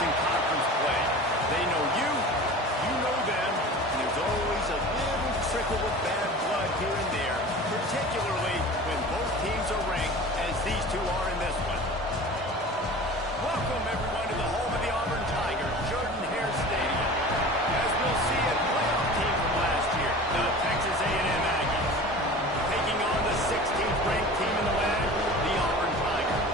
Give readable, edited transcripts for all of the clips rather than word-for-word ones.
in conference play. They know you, you know them, and there's always a little trickle of bad blood here and there, particularly when both teams are ranked as these two are in this one. Welcome, everyone, to the home of the Auburn Tigers, Jordan-Hare Stadium. As we'll see, a playoff team from last year, the Texas A&M Aggies, taking on the 16th ranked team in the land, the Auburn Tigers.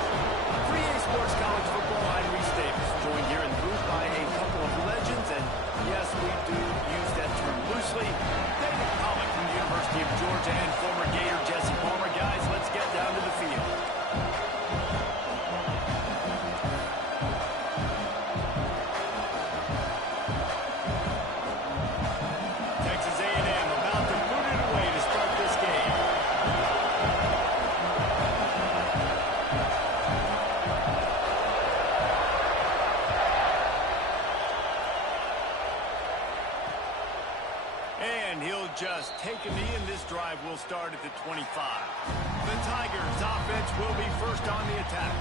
3A Sports College Football, I'm Reese Davis, joined here in the booth by a couple of legends, and yes, we do use that term loosely. David Pollack from the University of Georgia and former Gator Jesse Palmer. Guys, let's get down to the field. Texas A&M about to boot it away to start this game. And he'll just take a knee, and this drive will start at the 25. The Tigers' offense will be first on the attack.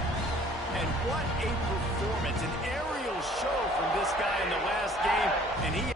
And what a performance, an aerial show from this guy in the last game, and he...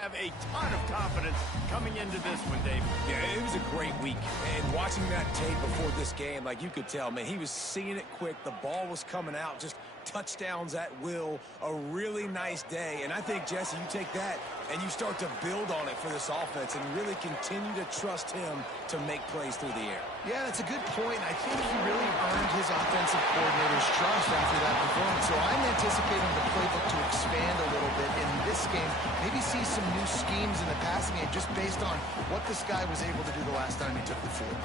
have a ton of confidence coming into this one, Dave. Yeah, it was a great week. And watching that tape before this game, like you could tell, man, he was seeing it quick. The ball was coming out, just touchdowns at will. A really nice day. And I think, Jesse, you take that and you start to build on it for this offense and really continue to trust him to make plays through the air. Yeah, that's a good point. I think he really earned his offensive coordinator's trust after that performance. So I'm anticipating the playbook to expand a little bit in this game. Maybe see some new schemes in the passing game just based on what this guy was able to do the last time he took the field.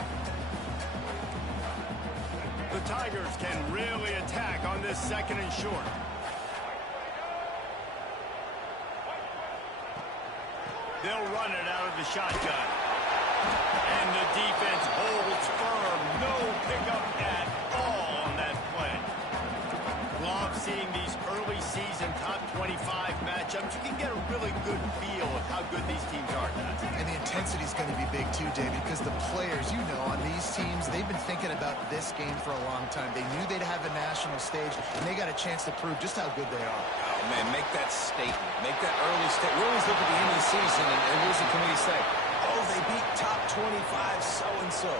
The Tigers can really attack on this second and short. They'll run it out of the shotgun. And the defense holds firm. No pickup at all on that play. Love seeing these early season top 25 matchups. You can get a really good feel of how good these teams are, guys. And the intensity is going to be big too, David, because the players, you know, on these teams, they've been thinking about this game for a long time. They knew they'd have a national stage, and they got a chance to prove just how good they are. Oh, man, make that statement. Make that early statement. We always look at the end of the season, and what does the committee say? Oh, they beat top 25 so-and-so.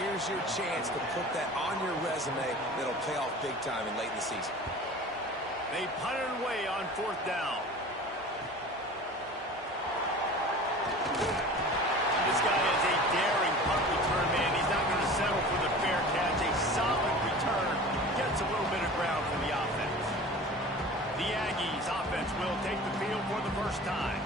Here's your chance to put that on your resume that'll pay off big time and late in the season. They punt it away on fourth down. This guy is a daring punt return man. He's not going to settle for the fair catch. A solid return. Gets a little bit of ground for the offense. The Aggies offense will take the field for the first time.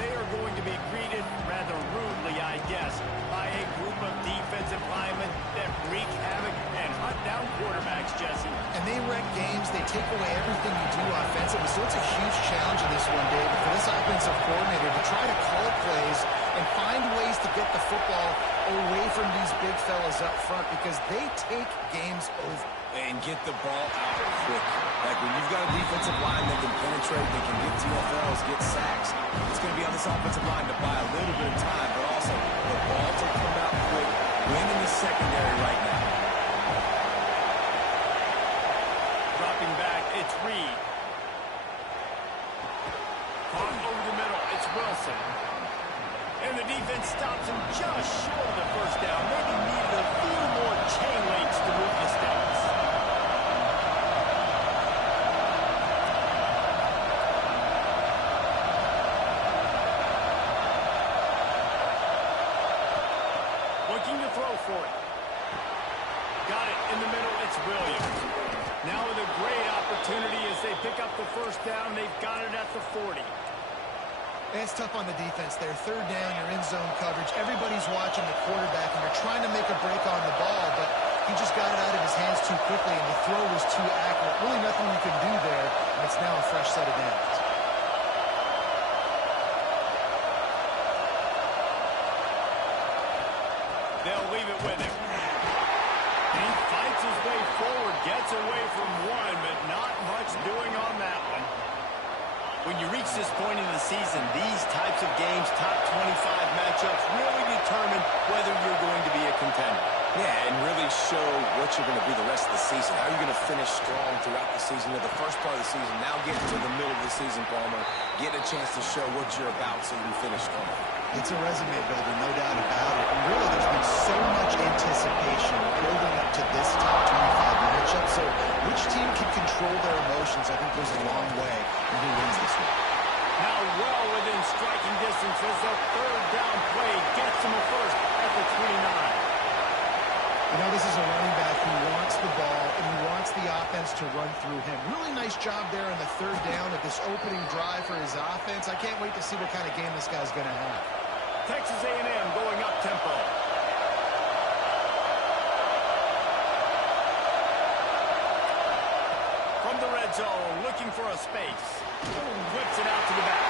They are going to be greeted rather rudely, I guess, by a group of defensive linemen that wreak havoc and hunt down quarterbacks, Jesse. And they wreck games. They take away everything you do offensively. So it's a huge challenge in this one, David, for this offensive coordinator to try to call plays and find ways to get the football away from these big fellas up front because they take games over. And get the ball out quick. Like when you've got a defensive line that can penetrate, that can get TFLs, get sacks, it's going to be on this offensive line to buy a little bit of time, but also the ball to come out quick, win in the secondary right now. Dropping back, it's Reed. Caught over the middle, it's Wilson. And the defense defense stops him just short of the first down. Maybe needed a few more chain links to move the stakes. Looking to throw for it. Got it in the middle. It's Williams. Now with a great opportunity as they pick up the first down. They've got it at the 40. It's tough on the defense there. Third down, you're in zone coverage. Everybody's watching the quarterback, and you're trying to make a break on the ball, but he just got it out of his hands too quickly, and the throw was too accurate. Really nothing you can do there, and it's now a fresh set of downs. They'll leave it with him. He fights his way forward, gets away from one, but not much doing on that one. When you reach this point in the season, these types of games, top 25 matchups, really determine whether you're going to be a contender. Yeah, and really show what you're going to be the rest of the season. How are you going to finish strong throughout the season, or the first part of the season, now getting to the middle of the season, Palmer, get a chance to show what you're about so you can finish strong. It's a resume builder, no doubt about it. And really, there's been so much anticipation building up to this top 25 matchup. So which team can control their emotions, I think, goes a long way in who wins this one. Now well within striking distance as the third down play gets him a first at the 29. You know, this is a running back who wants the ball, and he wants the offense to run through him. Really nice job there on the third down of this opening drive for his offense. I can't wait to see what kind of game this guy's going to have. Texas A&M going up tempo. From the red zone, looking for a space. Whips it out to the back.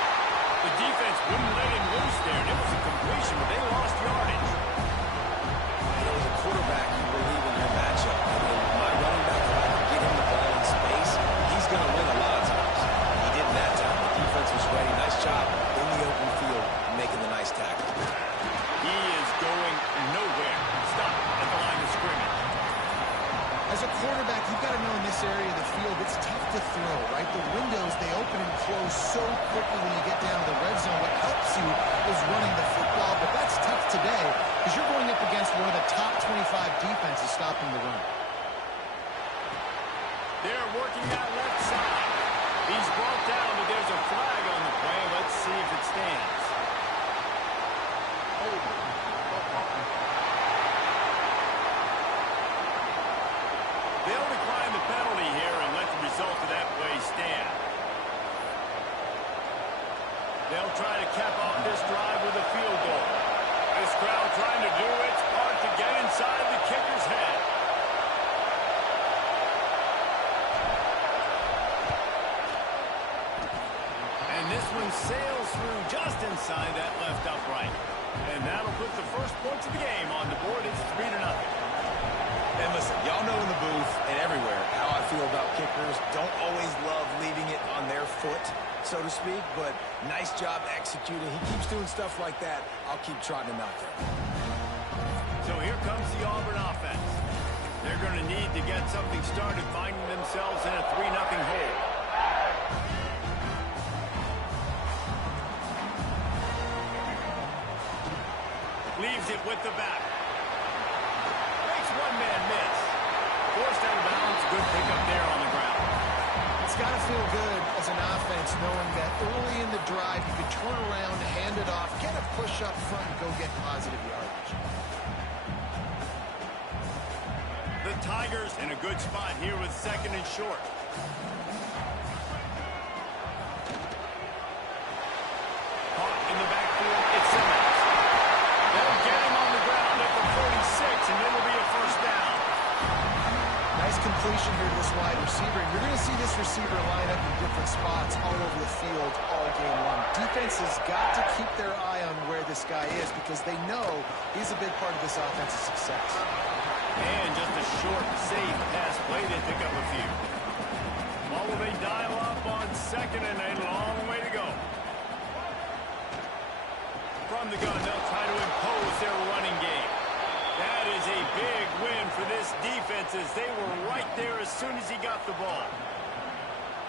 The defense wouldn't let him loose there, and it was a completion, but they lost yardage. And it was a quarterback who believe in your matchup. And my running back, if I can get him the ball in space, he's going to win a lot of times. He didn't that time. The defense was ready. Nice job in the open field, making the nice tackle. He is going nowhere. Stop at the line of scrimmage. As a quarterback, you've got to know in this area of the field, it's tough to throw, right? The windows, they open and close so quickly when you get down to the red zone. What helps you is running the football, but that's tough today because you're going up against one of the top 25 defenses stopping the run. They're working that left side. He's brought down, but there's a flag on the play. Let's see if it stands. They'll decline the penalty here and let the result of that play stand. They'll try to cap off this drive with a field goal. This crowd trying to do its part to get inside the kicker's head. And this one sails through just inside that left upright. And that'll put the first points of the game on the board. It's 3-0. And listen, y'all know in the booth and everywhere how I feel about kickers. Don't always love leaving it on their foot, so to speak, but nice job executing. He keeps doing stuff like that. I'll keep trotting him out there. So here comes the Auburn offense. They're going to need to get something started, finding themselves in a 3-0 hole. Leaves it with the back. Makes one man miss. Forced out of bounds. Good pickup there on the ground. It's got to feel good as an offense knowing that early in the drive you can turn around, hand it off, get a push up front, and go get positive yardage. The Tigers in a good spot here with second and short. Caught in the backfield. It's Simmons. They'll get him on the ground at the 46, and it'll be a first down. Nice completion here to this wide receiver. You're going to see this receiver line up in different spots all over the field all game long. Defense has got to keep their eye on where this guy is because they know he's a big part of this offense's success. And just a short, safe pass play. They pick up a few. Ball will they dial up on second and a long way to go. From the gun, they'll try to impose their running game. That is a big win for this defense as they were right there as soon as he got the ball.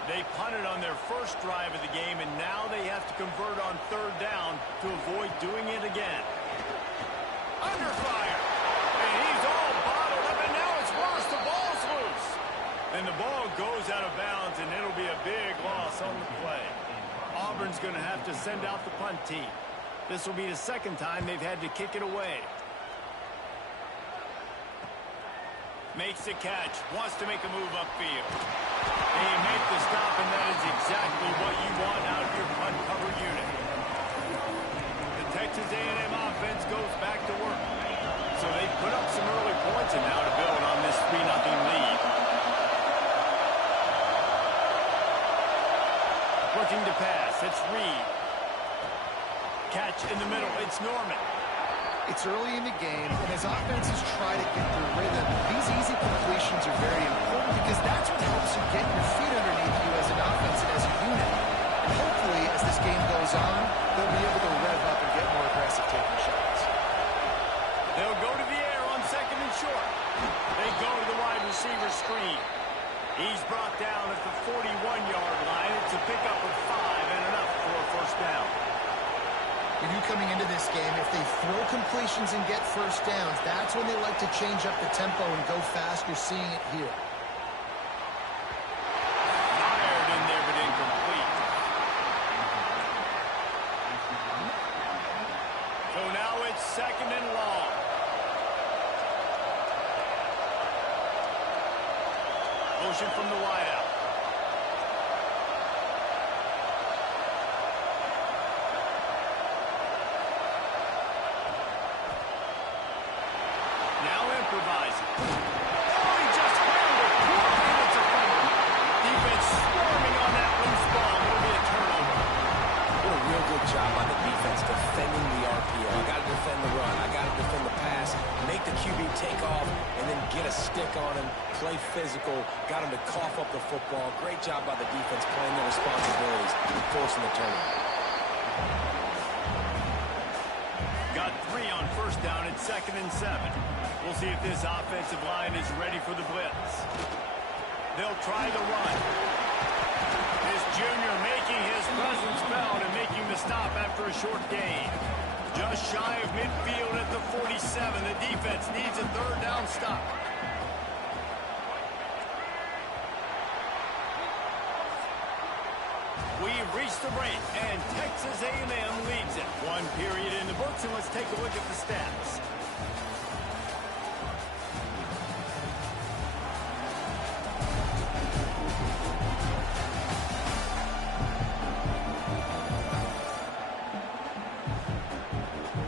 They punted on their first drive of the game, and now they have to convert on third down to avoid doing it again. Under fire. And he's all bottled up, and now it's worse. The ball's loose. And the ball goes out of bounds, and it'll be a big loss on the play. Auburn's going to have to send out the punt team. This will be the second time they've had to kick it away. Makes the catch. Wants to make a move upfield. They make the stop, and that is exactly what you want out of your punt cover unit. The Texas A&M offense goes back to work. So they put up some early points, and now to build on this 3-0 lead. Working to pass. It's Reed. Catch in the middle. It's Norman. It's early in the game, and as offenses try to get their rhythm, these easy completions are very important because that's what helps you get your feet underneath you as an offense and as a unit. And hopefully, as this game goes on, they'll be able to rev up and get more aggressive taking shots. They'll go to the air on second and short. They go to the wide receiver screen. He's brought down at the 41-yard line. It's a pickup of 5 and enough for a first down. We knew coming into this game, if they throw completions and get first downs, that's when they like to change up the tempo and go fast. You're seeing it here. Fired in there, but incomplete. So now it's second and long. Motion from the wideout. Improvising. Oh, he just handled it. And it's a fumble. Defense swarming on that loose ball. It'll be a turnover. What a real good job by the defense defending the RPO. I got to defend the run. I got to defend the pass. Make the QB take off and then get a stick on him. Play physical. Got him to cough up the football. Great job by the defense playing their responsibilities and forcing the turnover. Got 3 on first down at 2nd and 7. We'll see if this offensive line is ready for the blitz. They'll try the run. This junior making his presence felt and making the stop after a short gain. Just shy of midfield at the 47. The defense needs a third down stop. We've reached the break, and Texas A&M leads it. 1 period in the books, and let's take a look at the stats.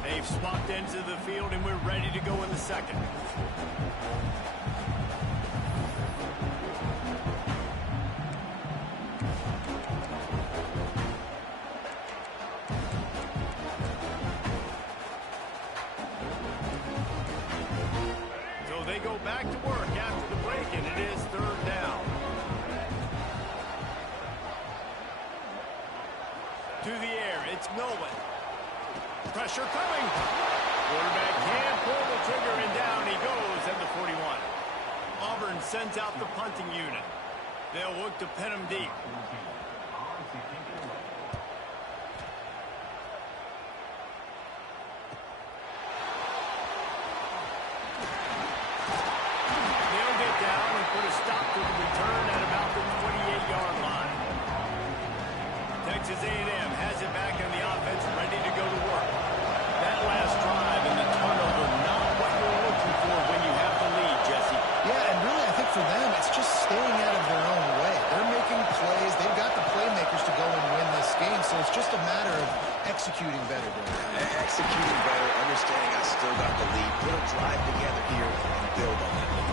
They've swapped ends of the field, and we're ready to go in the second. They go back to work after the break, and it is third down. To the air, it's Nolan. Pressure coming. Quarterback can't pull the trigger, and down he goes at the 41. Auburn sends out the punting unit. They'll look to pin him deep. Put a stop to the return at about the 28-yard line. Texas A&M has it back in the offense, ready to go to work. That last drive and the turnover, not what you're looking for when you have the lead, Jesse. Yeah, and really I think for them, it's just staying out of their own way. They're making plays. They've got the playmakers to go and win this game, so it's just a matter of executing better. Executing better, understanding I still got the lead. Put a drive together here and build on that lead.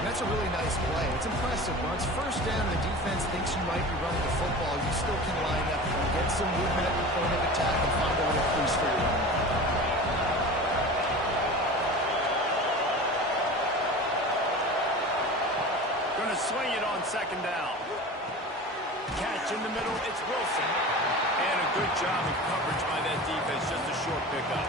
That's a really nice play. It's impressive. Once first down, the defense thinks you might be running the football. You still can line up, get some movement at the point of attack, and find a little crease for your run. Going to swing it on second down. Catch in the middle, it's Wilson. And a good job of coverage by that defense, just a short pickup.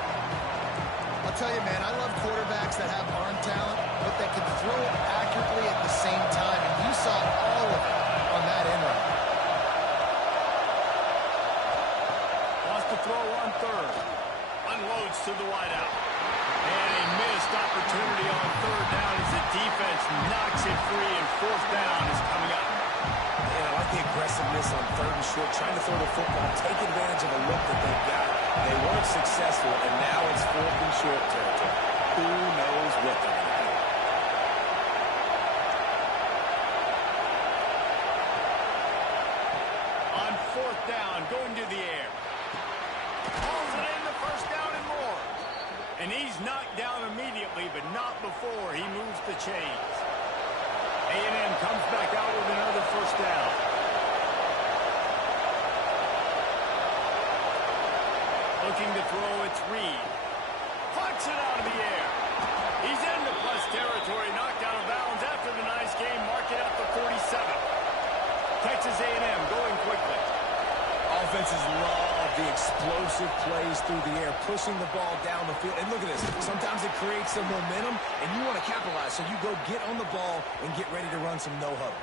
I'll tell you, man, I love quarterbacks that have arm talent, but that can throw it accurately at the same time. And you saw all of it on that in right now. Wants to throw on third. Unloads to the wideout. And a missed opportunity on third down as the defense knocks it free, and fourth down is coming up. And I like the aggressiveness on third and short, trying to throw the football, take advantage of a look that they've got. They weren't successful, and now it's fourth and short territory. Who knows what they're going to do? On fourth down, going to the air. Pulls it in, the first down and more. And he's knocked down immediately, but not before he moves the chains. A&M comes back out with another first down. Looking to throw, it's Reed. Plucks it out of the air. He's into plus territory, knocked out of bounds after the nice game. Mark it at the 47. Texas A&M going quickly. Offenses love the explosive plays through the air, pushing the ball down the field. And look at this. Sometimes it creates some momentum, and you want to capitalize. So you go get on the ball and get ready to run some no-huddle.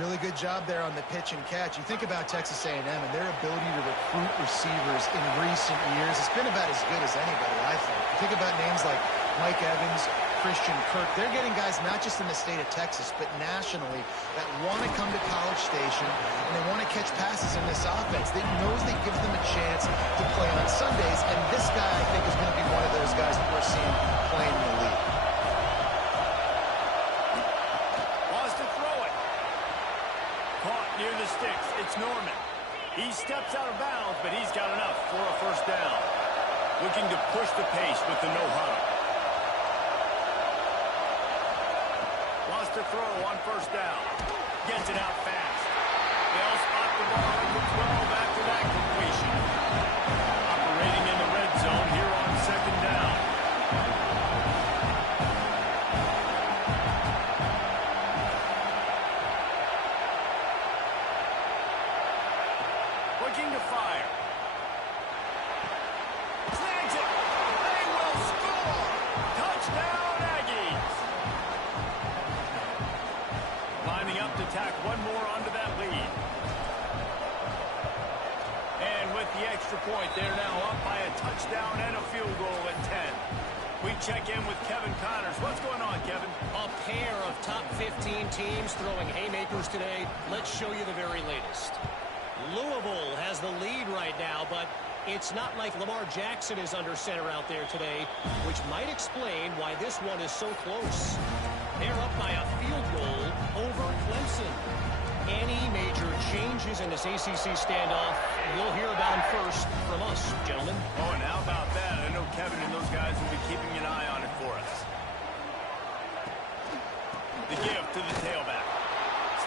Really good job there on the pitch and catch. You think about Texas A&M and their ability to recruit receivers in recent years. It's been about as good as anybody, I think. You think about names like Mike Evans, Christian Kirk. They're getting guys not just in the state of Texas, but nationally that want to come to College Station and they want to catch passes in this offense. They knows they give them a chance to play on Sundays, and this guy, I think, is going to be one of those guys that we're seeing playing in the league. Wants to throw it. Caught near the sticks. It's Norman. He steps out of bounds, but he's got enough for a first down. Looking to push the pace with the no-huddle. Wants to throw on first down. Gets it out fast. They'll spot the ball at the 12 after that completion. Operating in the red zone here on second down. Looking to fire. Snags it. They will score. Touchdown, Aggies. Lining up to tack one more onto that lead. And with the extra point, they're now up by a touchdown and a field goal at 10. We check in with Kevin Connors. What's going on, Kevin? A pair of top 15 teams throwing haymakers today. Let's show you the very latest. Louisville has the lead right now, but it's not like Lamar Jackson is under center out there today, which might explain why this one is so close. They're up by a field goal over Clemson. Any major changes in this ACC standoff, we'll hear about them first from us, gentlemen. Oh, and how about that? I know Kevin and those guys will be keeping an eye on it for us. The give to the tailback.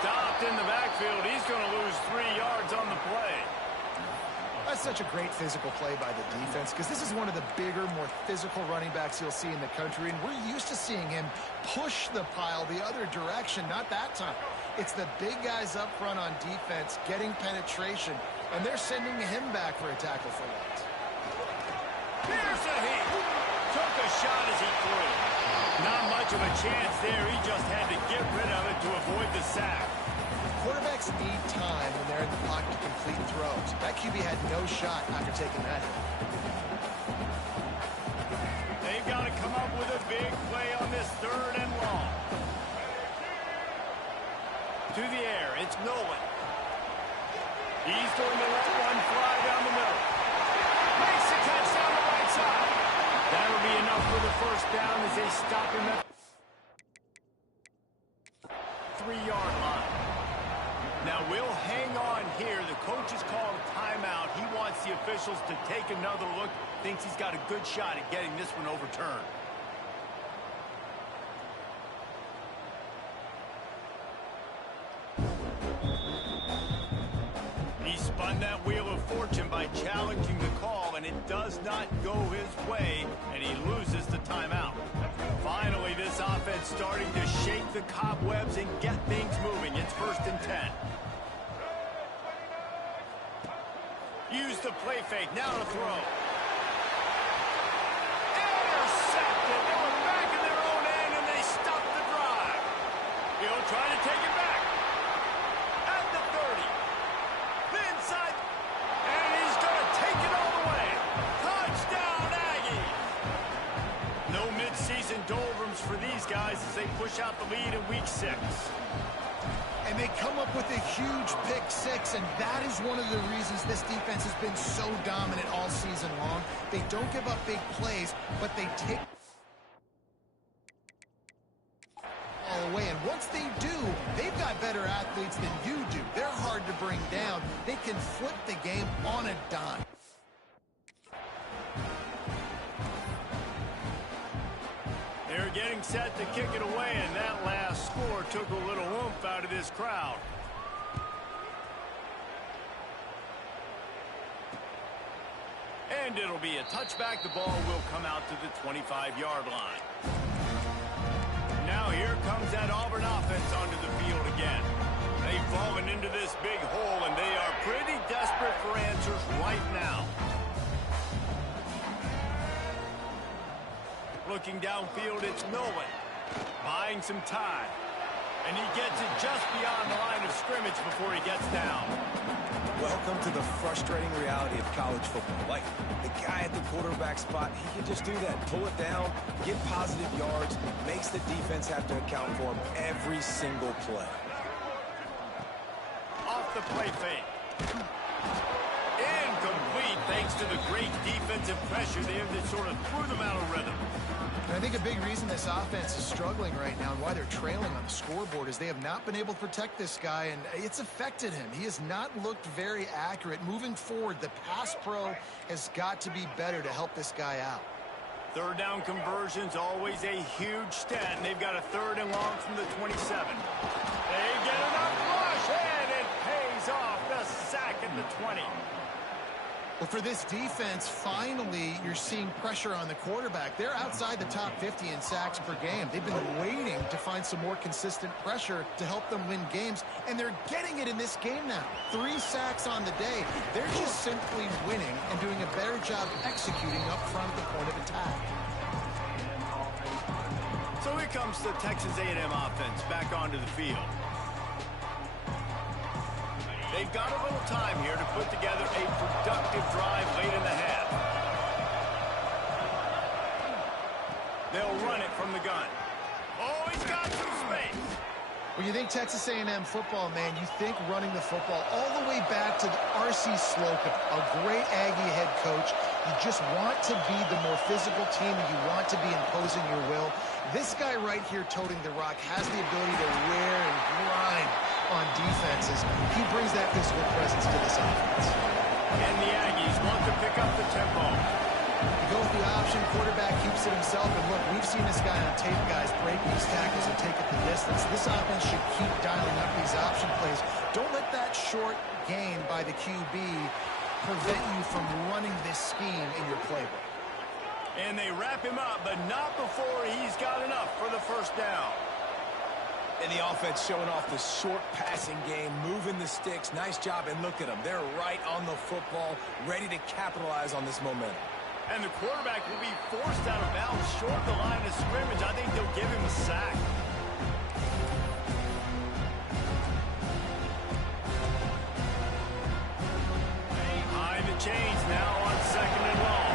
Stopped in the backfield. He's going to lose 3 yards on the play. That's such a great physical play by the defense because this is one of the bigger, more physical running backs you'll see in the country, and we're used to seeing him push the pile the other direction. Not that time. It's the big guys up front on defense getting penetration, and they're sending him back for a tackle for loss. Here's a hit. Took a shot as he threw. Not much of a chance there. He just had to get rid of it to avoid the sack. Quarterbacks need time when they're in the pocket to complete throws. That QB had no shot after taking that hit. They've got to come up with a big play on this third and long. To the air, it's Nolan. He's going to let one fly down the middle. Makes the catch down the right side. That'll be enough for the first down as they stop him at 3-yard line. Now we'll hang on here. The coach has called a timeout. He wants the officials to take another look. Thinks he's got a good shot at getting this one overturned. He spun that wheel of fortune by challenging the call, and it does not go his way, and he loses the timeout. Finally, this offense starting to shake the cobwebs and get things moving. It's 1st and 10. Use the play fake. Now to throw. Intercepted. They were back in their own end, and they stopped the drive. He'll try to take it back. At the these guys as they push out the lead in week 6. And they come up with a huge pick 6, and that is one of the reasons this defense has been so dominant all season long. They don't give up big plays, but they take all away. And once they do, they've got better athletes than you do. They're hard to bring down. They can flip the game on a dime. They're getting set to kick it away, and that last score took a little oomph out of this crowd. And it'll be a touchback. The ball will come out to the 25-yard line. Now here comes that Auburn offense onto the field again. They've fallen into this big hole, and they are pretty desperate for answers right now. Looking downfield, it's Nolan, buying some time. And he gets it just beyond the line of scrimmage before he gets down. Welcome to the frustrating reality of college football. Like, the guy at the quarterback spot, he can just do that. Pull it down, get positive yards, makes the defense have to account for him every single play. Off the play fake. Incomplete thanks to the great defensive pressure there that sort of threw them out of rhythm. And I think a big reason this offense is struggling right now and why they're trailing on the scoreboard is they have not been able to protect this guy, and it's affected him. He has not looked very accurate. Moving forward, the pass pro has got to be better to help this guy out. Third down conversion's always a huge stat, and they've got a 3rd and long from the 27. They get enough rush, and it pays off. The sack at the 20. Well, for this defense, finally, you're seeing pressure on the quarterback. They're outside the top 50 in sacks per game. They've been waiting to find some more consistent pressure to help them win games, and they're getting it in this game now. 3 sacks on the day. They're just simply winning and doing a better job executing up front at the point of attack. So here comes the Texas A&M offense back onto the field. They've got a little time here to put together a productive drive late in the half. They'll run it from the gun. Oh, he's got some space. When you think Texas A&M football, man, you think running the football all the way back to R.C. Slocum, a great Aggie head coach. You just want to be the more physical team, and you want to be imposing your will. This guy right here toting the rock has the ability to wear and grind on defenses. He brings that physical presence to this offense. And the Aggies want to pick up the tempo. He goes the option, quarterback keeps it himself, and look, we've seen this guy on tape, guys, break these tackles and take it the distance. This offense should keep dialing up these option plays. Don't let that short gain by the QB prevent you from running this scheme in your playbook. And they wrap him up, but not before he's got enough for the 1st down. And the offense showing off the short passing game, moving the sticks. Nice job, and look at them. They're right on the football, ready to capitalize on this momentum. And the quarterback will be forced out of bounds short of the line of scrimmage. I think they'll give him a sack. Behind the chains now on 2nd and long.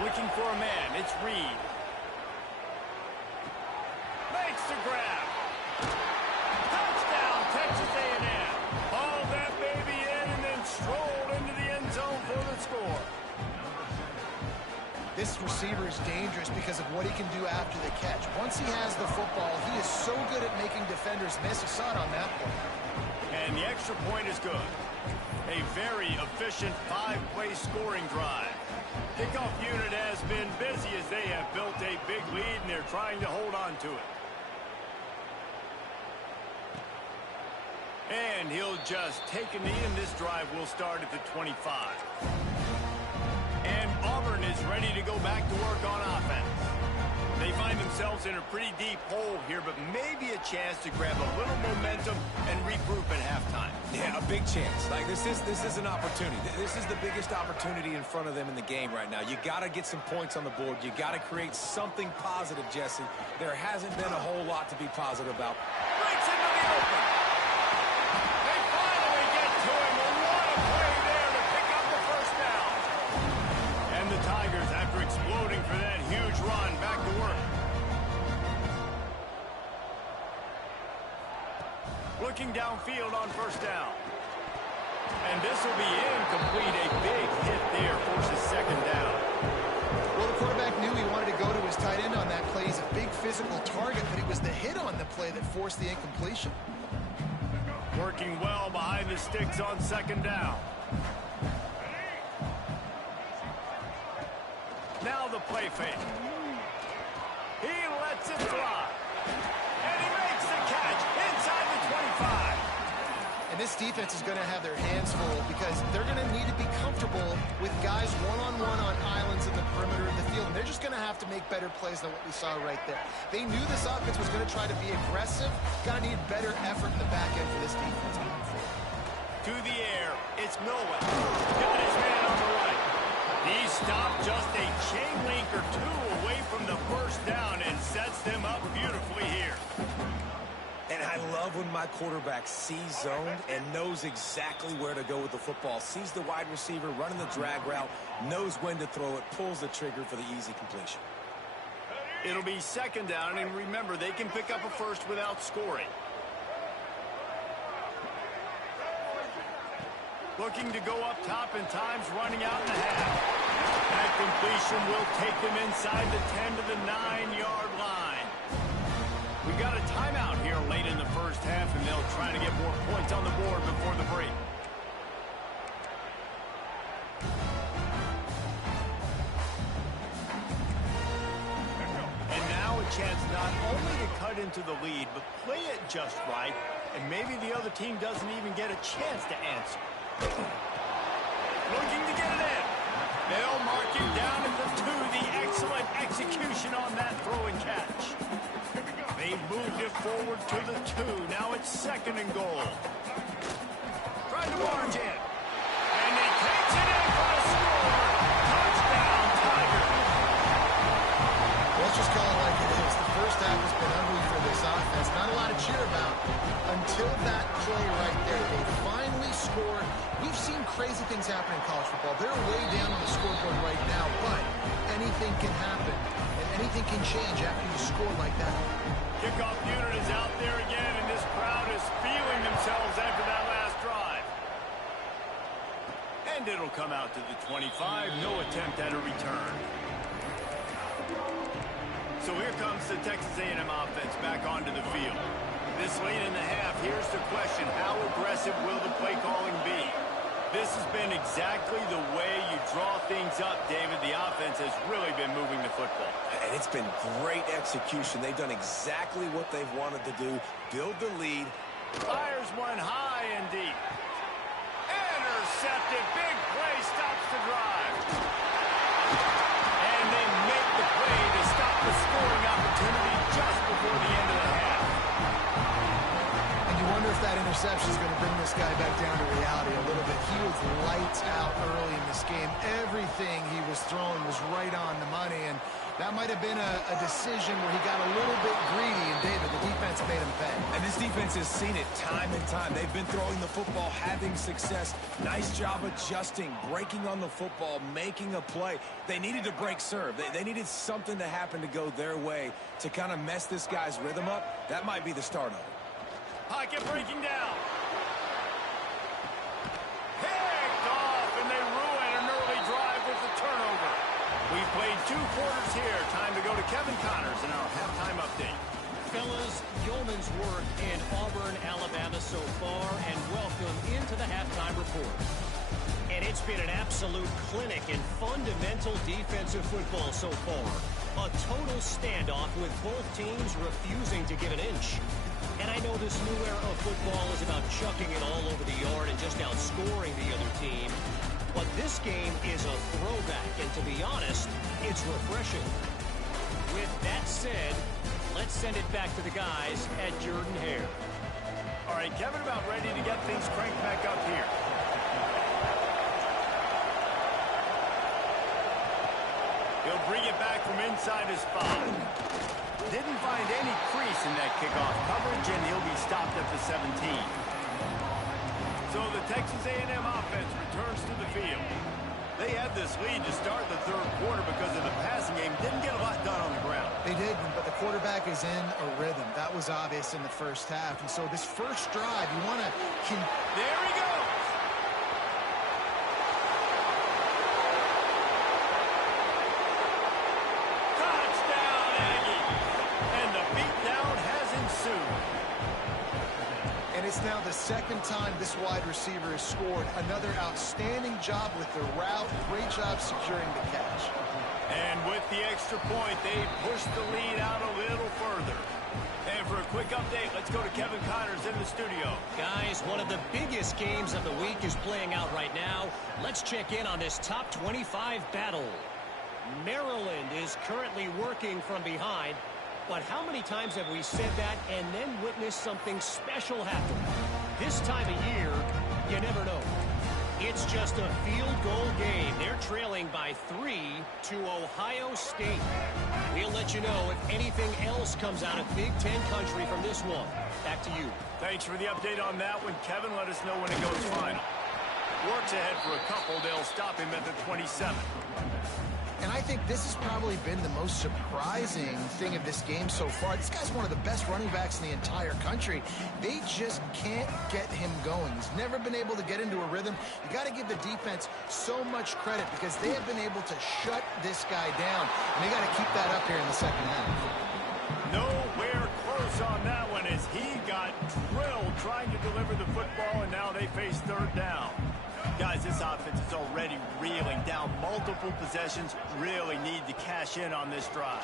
Looking for a man. It's Reed. Makes the grab. Touchdown, Texas A&M. Hauled that baby in and then strolled into the end zone for the score. This receiver is dangerous because of what he can do after the catch. Once he has the football, he is so good at making defenders miss. You saw it on that play. And the extra point is good. A very efficient 5-play scoring drive. Kickoff unit has been busy as they have built a big lead, and they're trying to hold on to it. And he'll just take a knee, and this drive will start at the 25. And Auburn is ready to go back to work on offense. They find themselves in a pretty deep hole here, but maybe a chance to grab a little momentum and regroup at halftime. Yeah, a big chance. Like, this is an opportunity. This is the biggest opportunity in front of them in the game right now. You got to get some points on the board. You got to create something positive, Jesse. There hasn't been a whole lot to be positive about. Breaks into the open. They finally get to him. What a play there to pick up the 1st down. downfield on first down. And this will be incomplete. A big hit there forces second down. Well, the quarterback knew he wanted to go to his tight end on that play. He's a big physical target, but it was the hit on the play that forced the incompletion. Working well behind the sticks on second down. Now the play fake. He lets it fly. And he makes the catch inside the 25. And this defense is going to have their hands full because they're going to need to be comfortable with guys one-on-one on islands in the perimeter of the field. And they're just going to have to make better plays than what we saw right there. They knew this offense was going to try to be aggressive. Going to need better effort in the back end for this defense. To the air, it's Milwin. Got his man on the right. He stopped just a chain link or two away from the first down and sets them up beautifully here. And I love when my quarterback sees zoned and knows exactly where to go with the football. Sees the wide receiver running the drag route, knows when to throw it, pulls the trigger for the easy completion. It'll be second down, and remember, they can pick up a first without scoring. Looking to go up top, and time's running out in the half. That completion will take them inside the 10 to the 9-yard line. We got a timeout here late in the first half, and they'll try to get more points on the board before the break. And now a chance not only to cut into the lead, but play it just right, and maybe the other team doesn't even get a chance to answer. Looking to get it in. They'll mark him down at the 2. The excellent execution on that throw and catch. They moved it forward to the 2. Now it's second and goal. Trying to barge in. And he takes it in for a score. Touchdown, Tigers. Let's just call it like it is. The first half has been ugly for this offense. Not a lot to cheer about until that play right there. They finally scored. We've seen crazy things happen in college football. They're way down on the scoreboard right now, but anything can happen, and anything can change after you score like that. Kickoff unit is out there again, and this crowd is feeling themselves after that last drive. And it'll come out to the 25. No attempt at a return. So here comes the Texas A&M offense back onto the field. This late in the half, here's the question. How aggressive will the play calling be? This has been exactly the way you draw things up, David. The offense has really been moving the football. And it's been great execution. They've done exactly what they've wanted to do. Build the lead. Fires one high and deep. Intercepted. Big play stops the drive. And they make the play to stop the scoring opportunity just before the end of the half. And you wonder if that interception is going to bring this guy back down to reality a little bit. He was lights out early in this game. Everything he was throwing was right on the money, and that might have been a decision where he got a little bit greedy, and David, the defense made him pay. And this defense has seen it time and time. They've been throwing the football, having success. Nice job adjusting, breaking on the football, making a play. They needed to break serve. They needed something to happen to go their way to kind of mess this guy's rhythm up. That might be the start of it. Pocket breaking down. Picked off, and they ruin an early drive with the turnover. We've played 2 quarters here. Time to go to Kevin Connors in our halftime update. Fellas, yeoman's work in Auburn, Alabama so far, and welcome into the halftime report. And it's been an absolute clinic in fundamental defensive football so far. A total standoff with both teams refusing to give an inch. And I know this new era of football is about chucking it all over the yard and just outscoring the other team. But this game is a throwback, and to be honest, it's refreshing. With that said, let's send it back to the guys at Jordan-Hare. All right, Kevin, about ready to get things cranked back up here. He'll bring it back from inside his spot. Didn't find any crease in that kickoff coverage, and he'll be stopped at the 17. So the Texas A&M offense returns to the field. They had this lead to start the third quarter because of the passing game. Didn't get a lot done on the ground. They did, but the quarterback is in a rhythm. That was obvious in the first half. And so this first drive, you want to... There he goes. Touchdown, Aggie. And the beatdown has ensued. And it's now the second time this wide receiver has scored. Another outstanding job with the route. Great job securing the catch. And with the extra point, they pushed the lead out a little further. And for a quick update, let's go to Kevin Connors in the studio. Guys, one of the biggest games of the week is playing out right now. Let's check in on this top 25 battle. Maryland is currently working from behind. But how many times have we said that and then witnessed something special happen? This time of year, you never know. It's just a field goal game. They're trailing by 3 to Ohio State. We'll let you know if anything else comes out of Big Ten country from this one. Back to you. Thanks for the update on that one, Kevin. Let us know when it goes final. Works ahead for a couple. They'll stop him at the 27. And I think this has probably been the most surprising thing of this game so far. This guy's one of the best running backs in the entire country. They just can't get him going. He's never been able to get into a rhythm. You got to give the defense so much credit because they have been able to shut this guy down. And they got to keep that up here in the second half. Nowhere close on that one as he got drilled trying to deliver the football, and now they face third down. Guys, this offense is already reeling down multiple possessions. Really need to cash in on this drive.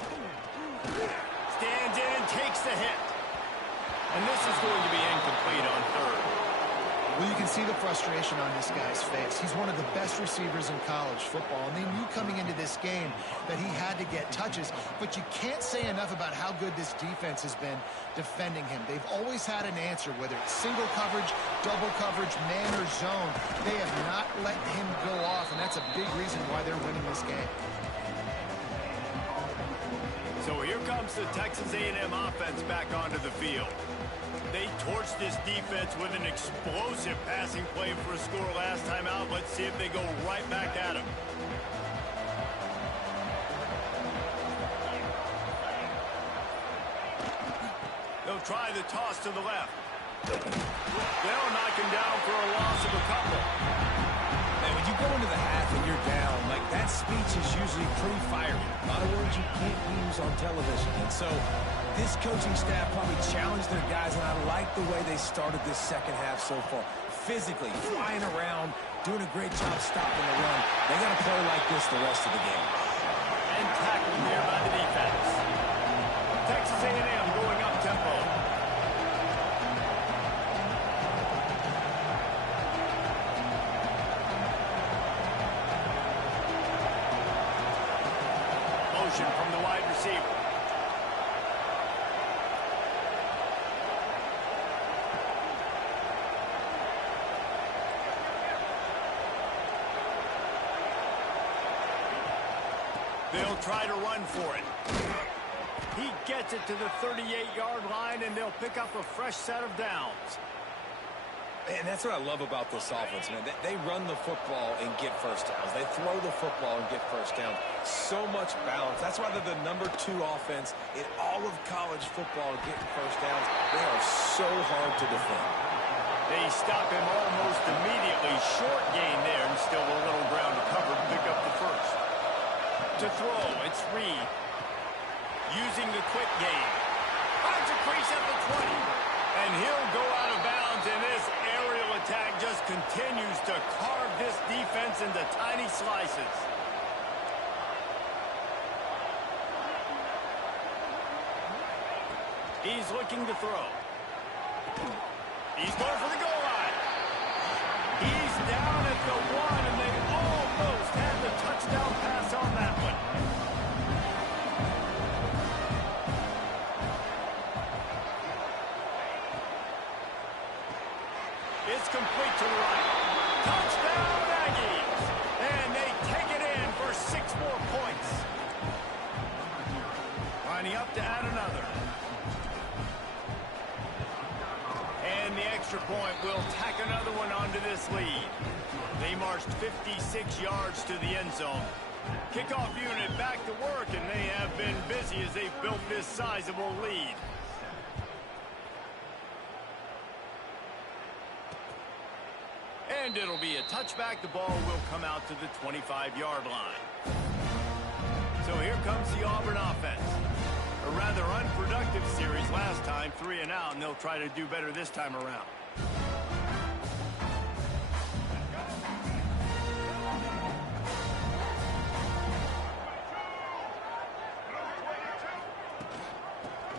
Stands in, takes the hit. And this is going to be incomplete on third. Well, you can see the frustration on this guy's face. He's one of the best receivers in college football, and they knew coming into this game that he had to get touches, but you can't say enough about how good this defense has been defending him. They've always had an answer, whether it's single coverage, double coverage, man or zone. They have not let him go off, and that's a big reason why they're winning this game. So here comes the Texas A&M offense back onto the field. They torched this defense with an explosive passing play for a score last time out. Let's see if they go right back at him. They'll try the toss to the left. They'll knock him down for a loss of a couple. And when you go into the half and you're down, like that speech is usually pretty fiery. A lot of words you can't use on television. And so this coaching staff probably challenged their guys, and I like the way they started this second half so far. Physically, flying around, doing a great job stopping the run. They got to play like this the rest of the game. And tackled there by the defense. Texas A&M going up tempo. Motion from the wide receiver. They'll try to run for it. He gets it to the 38-yard line, and they'll pick up a fresh set of downs. And that's what I love about this offense, man. They run the football and get first downs. They throw the football and get first downs. So much balance. That's why they're the #2 offense in all of college football getting first downs. They are so hard to defend. They stop him almost immediately. Short gain there, and still a little ground to cover to pick up the first. To throw, it's Reed. Using the quick game. Finds a crease at the 20. And he'll go out of bounds, and this aerial attack just continues to carve this defense into tiny slices. He's looking to throw. He's going for the goal line. He's down at the 1, and they almost had the touchdown pass on that one. It's complete to the right. Touchdown, Aggies! And they take it in for 6 more points. Lining up to add another. And the extra point will into this lead. They marched 56 yards to the end zone. Kickoff unit back to work, and they have been busy as they've built this sizable lead. And it'll be a touchback. The ball will come out to the 25-yard line. So here comes the Auburn offense. A rather unproductive series last time, 3 and out, and they'll try to do better this time around.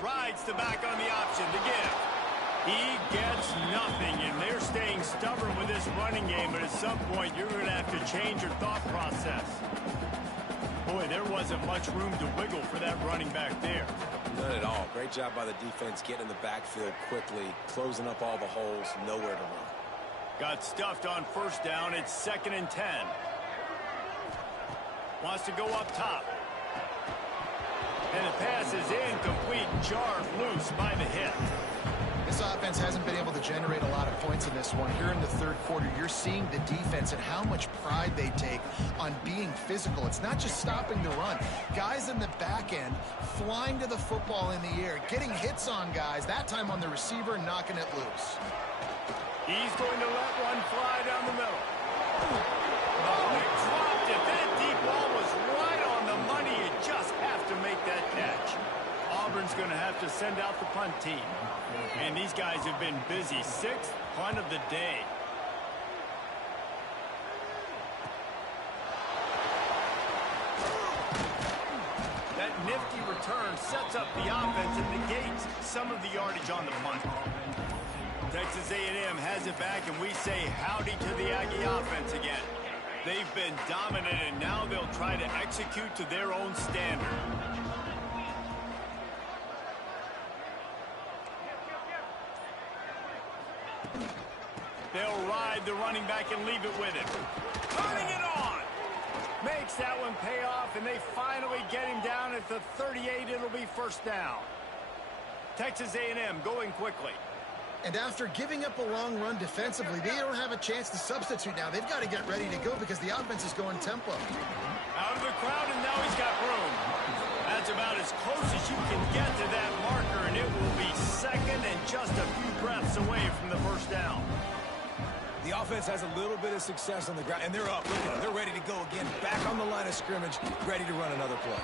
Rides the back on the option to give. He gets nothing, and they're staying stubborn with this running game, but at some point you're going to have to change your thought process. Boy, there wasn't much room to wiggle for that running back there. None at all. Great job by the defense getting in the backfield quickly, closing up all the holes, nowhere to run. Got stuffed on first down. It's 2nd and 10. Wants to go up top. And the pass is incomplete, jarred loose by the hip. This offense hasn't been able to generate a lot of points in this one. Here in the third quarter, you're seeing the defense and how much pride they take on being physical. It's not just stopping the run. Guys in the back end flying to the football in the air, getting hits on guys, that time on the receiver, knocking it loose. He's going to let one fly down the middle. Oh, he dropped it. That deep ball was right on the money. You just have to make that catch. Auburn's going to have to send out the punt team. And these guys have been busy. 6th punt of the day. That nifty return sets up the offense and negates some of the yardage on the punt. Texas A&M has it back, and we say howdy to the Aggie offense again. They've been dominant, and now they'll try to execute to their own standard. They'll ride the running back and leave it with him. Turning it on! Makes that one pay off, and they finally get him down at the 38. It'll be first down. Texas A&M going quickly. And after giving up a long run defensively, they don't have a chance to substitute now. They've got to get ready to go because the offense is going tempo. Out of the crowd, and now he's got room. That's about as close as you can get to that marker, and it will be 2nd and just a few breaths away from the first down. The offense has a little bit of success on the ground, and they're up. Look at them. They're ready to go again. Back on the line of scrimmage, ready to run another play.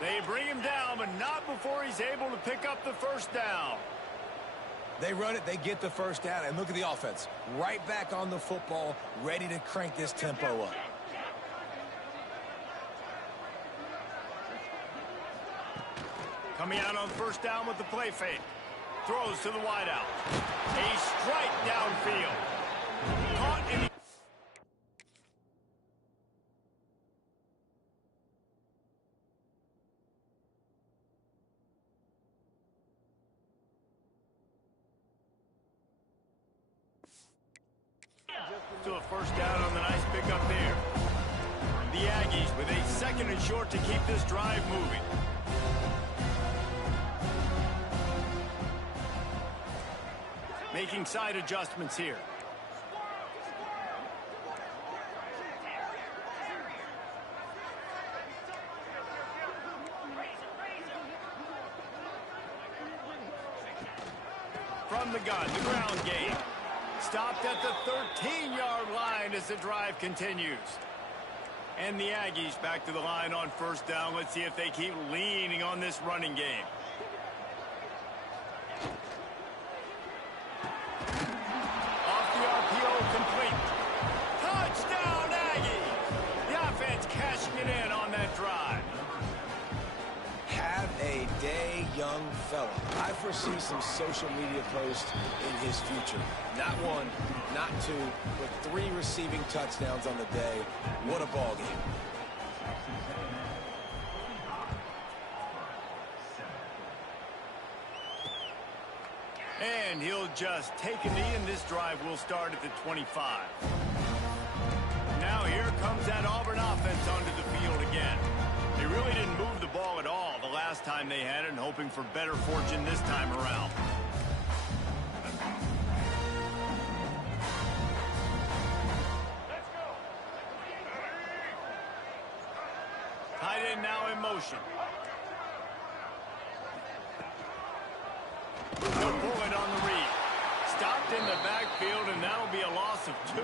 They bring him down, but not before he's able to pick up the first down. They run it, they get the first down, and look at the offense. Right back on the football, ready to crank this tempo up. Coming out on first down with the play fake. Throws to the wideout. A strike downfield. Caught in the... to a first down on the nice pickup there. The Aggies with a 2nd and short to keep this drive moving. Making side adjustments here. From the gun, the ground game. Stopped at the 13-yard line as the drive continues. And the Aggies back to the line on first down. Let's see if they keep leaning on this running game. Off the RPO, complete. Touchdown, Aggies! The offense cashing it in on that drive. Have a day, young fella. I foresee some social media posts in his future. Not 1, not 2, but 3 receiving touchdowns on the day. What a ball game. And he'll just take a knee, and this drive will start at the 25. Now here comes that Auburn offense onto the field again. They really didn't move the ball at all the last time they had it, and hoping for better fortune this time around. in now in motion. They'll pull it on the read. Stopped in the backfield, and that'll be a loss of 2.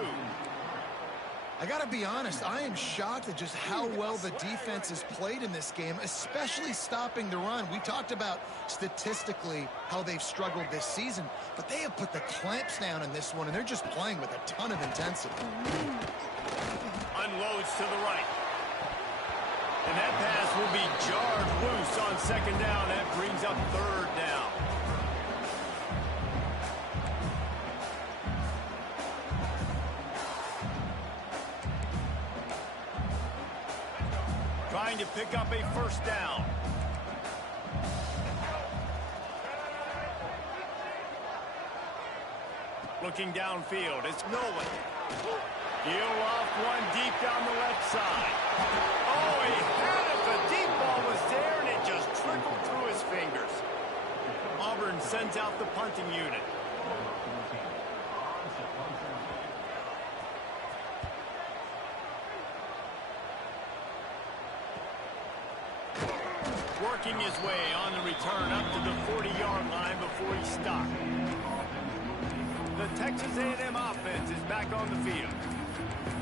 I got to be honest, I am shocked at just how well the defense has played in this game, especially stopping the run. We talked about statistically how they've struggled this season, but they have put the clamps down in this one, and they're just playing with a ton of intensity. Unloads to the right. And that pass will be jarred loose on 2nd down. That brings up 3rd down. Trying to pick up a 1st down. Looking downfield, it's Nolan. He'll off one deep down the left side. Oh, he had it. The deep ball was there, and it just trickled through his fingers. Auburn sends out the punting unit. Working his way on the return up to the 40-yard line before he stopped. The Texas A&M offense is back on the field.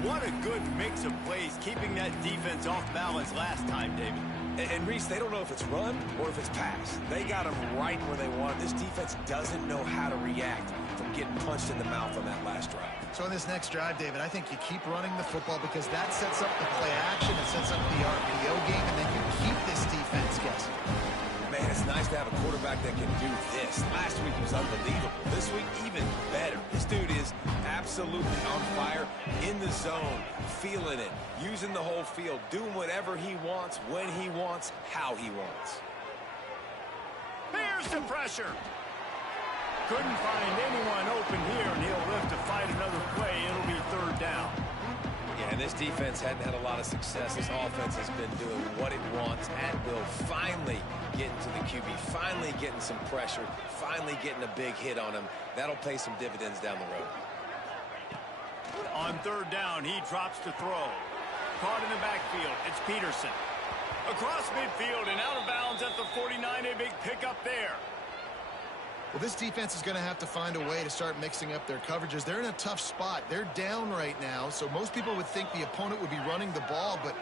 What a good mix of plays, keeping that defense off balance last time, David. And Reese, they don't know if it's run or if it's pass. They got them right where they want. This defense doesn't know how to react from getting punched in the mouth on that last drive. So on this next drive, David, I think you keep running the football because that sets up the play action, it sets up the RPO game, and then you keep this defense guessing. Man, it's nice to have a quarterback that can do this. Last week was unbelievable. This week, even better. This dude is absolutely on fire, in the zone, feeling it, using the whole field, doing whatever he wants, when he wants, how he wants. Here's the pressure. Couldn't find anyone open here, and he'll live to fight another play. It'll be 3rd down. Yeah, and this defense hadn't had a lot of success. This offense has been doing what it wants at will. Finally getting to the QB, finally getting some pressure, finally getting a big hit on him. That'll pay some dividends down the road. On 3rd down, he drops to throw. Caught in the backfield, it's Peterson. Across midfield and out of bounds at the 49, a big pickup there. Well, this defense is going to have to find a way to start mixing up their coverages. They're in a tough spot. They're down right now, so most people would think the opponent would be running the ball, but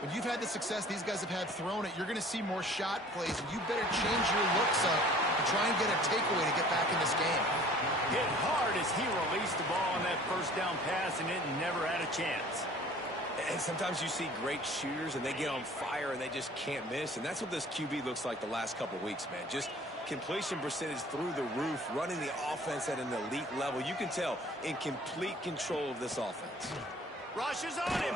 when you've had the success these guys have had throwing it, you're going to see more shot plays, and you better change your looks up and try and get a takeaway to get back in this game. Hit hard as he released the ball on that 1st down pass, and it never had a chance. And sometimes you see great shooters, and they get on fire, and they just can't miss. And that's what this QB looks like the last couple weeks, man. Just completion percentage through the roof, running the offense at an elite level. You can tell in complete control of this offense. Rush is on him.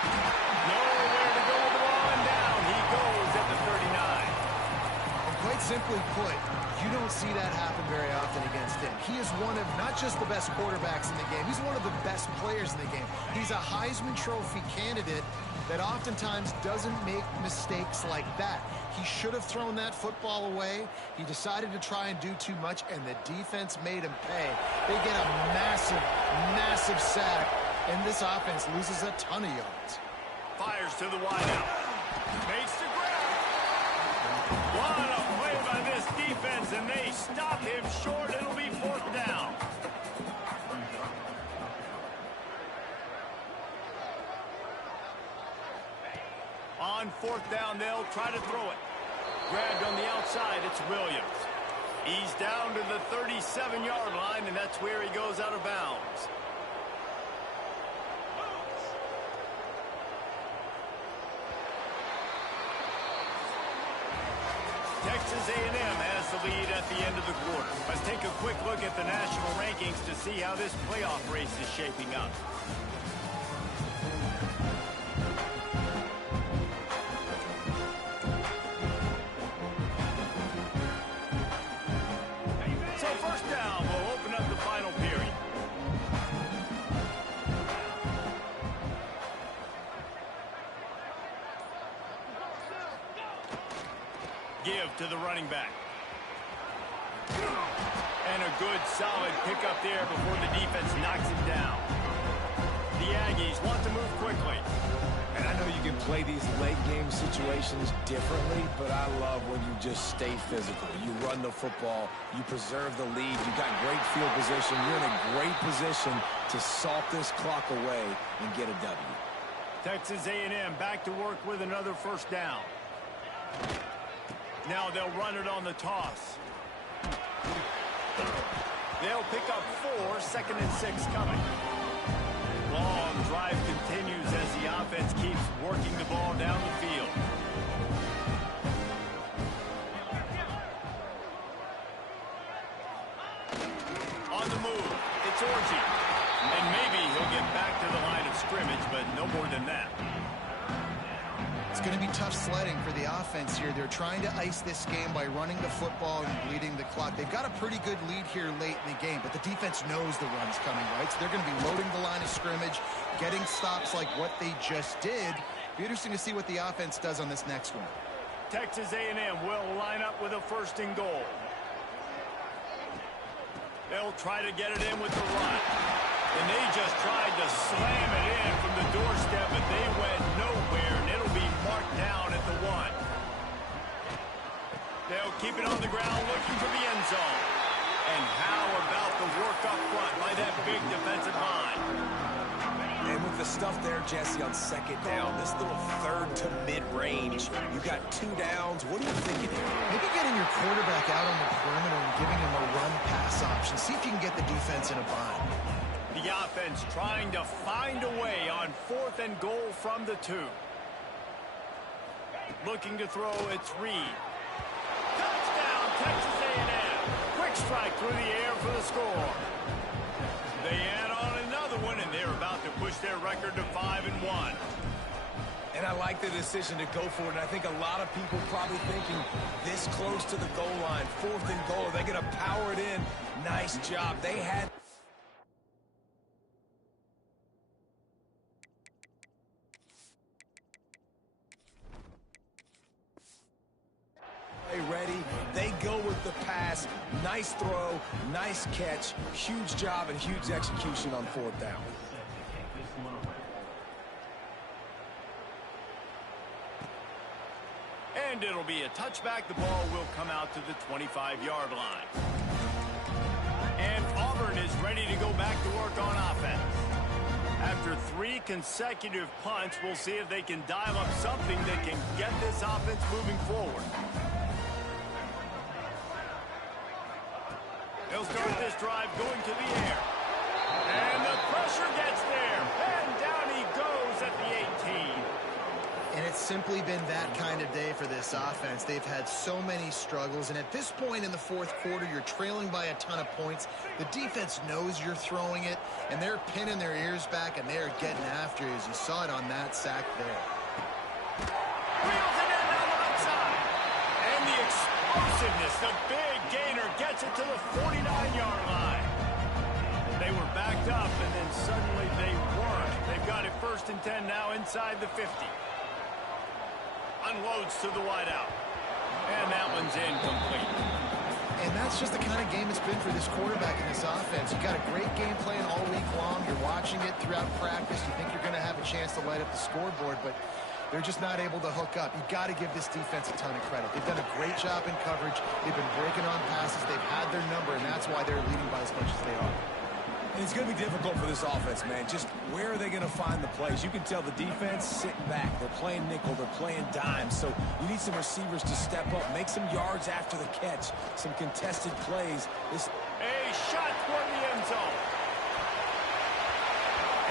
Nowhere to go with the ball, and down he goes at the 39. And quite simply put, you don't see that happen very often against him. He is one of not just the best quarterbacks in the game, he's one of the best players in the game. He's a Heisman Trophy candidate that oftentimes doesn't make mistakes like that. He should have thrown that football away. He decided to try and do too much, and the defense made him pay. They get a massive, massive sack, and this offense loses a ton of yards. Fires to the wideout. Makes the grab. What a play by this defense, and they stop him short. It'll be 4th down. On 4th down, they'll try to throw it. Grabbed on the outside, it's Williams. He's down to the 37-yard line, and that's where he goes out of bounds. Texas A&M has the lead at the end of the quarter. Let's take a quick look at the national rankings to see how this playoff race is shaping up. So 1st down will open up the final period. Give to the running back. And a good, solid pickup there before the defense knocks him down. The Aggies want to move quickly. And I know you can play play these late game situations differently, but I love when you just stay physical. You run the football, you preserve the lead, you got great field position, you're in a great position to salt this clock away and get a W. Texas A&M back to work with another first down. Now they'll run it on the toss. They'll pick up 4, 2nd and 6 coming. Long drive continues as the offense keeps working the ball down the field. On the move, it's Orji. And maybe he'll get back to the line of scrimmage, but no more than that. It's going to be tough sledding for the offense here. They're trying to ice this game by running the football and bleeding the clock. They've got a pretty good lead here late in the game, but the defense knows the run's coming, right? So they're going to be loading the line of scrimmage, getting stops like what they just did. Be interesting to see what the offense does on this next one. Texas A&M will line up with a 1st and goal. They'll try to get it in with the run. And they just tried to slam it in from the doorstep, but they went nowhere, and it'll be marked down at the 1. They'll keep it on the ground looking for the end zone. And how about the work up front by that big defensive line? And with the stuff there, Jesse, on 2nd down, this little 3rd to mid-range, you got 2 downs. What are you thinking here? Maybe getting your quarterback out on the perimeter and giving him a run-pass option. See if you can get the defense in a bind. The offense trying to find a way on 4th and goal from the 2. Looking to throw, it's Reed. Touchdown, Texas A&M. Quick strike through the air for the score. They add on another one, and they're about to push their record to 5-1. And I like the decision to go for it. And I think a lot of people probably thinking this close to the goal line, 4th and goal, they're going to power it in. Nice job. They had... ready. They go with the pass. Nice throw, nice catch, huge job and huge execution on 4th down. And it'll be a touchback. The ball will come out to the 25-yard line. And Auburn is ready to go back to work on offense. After 3 consecutive punts, we'll see if they can dial up something that can get this offense moving forward. They'll start this drive going to the air. And the pressure gets there. And down he goes at the 18. And it's simply been that kind of day for this offense. They've had so many struggles, and at this point in the 4th quarter, you're trailing by a ton of points. The defense knows you're throwing it, and they're pinning their ears back, and they're getting after you, as you saw it on that sack there. Wheels it in on the outside. And the explosiveness, the big gainer gets it to the 49-yard line. They were backed up, and then suddenly they weren't. They've got it 1st and 10 now inside the 50. Unloads to the wideout. And that one's incomplete. And that's just the kind of game it's been for this quarterback in this offense. You got a great game plan all week long. You're watching it throughout practice. You think you're going to have a chance to light up the scoreboard, but they're just not able to hook up. You got to give this defense a ton of credit. They've done a great job in coverage. They've been breaking on passes. They've had their number, and that's why they're leading by as much as they are. And it's going to be difficult for this offense, man. Just where are they going to find the plays? You can tell the defense sitting back. They're playing nickel. They're playing dime. So you need some receivers to step up, make some yards after the catch, some contested plays. A shot toward the end zone.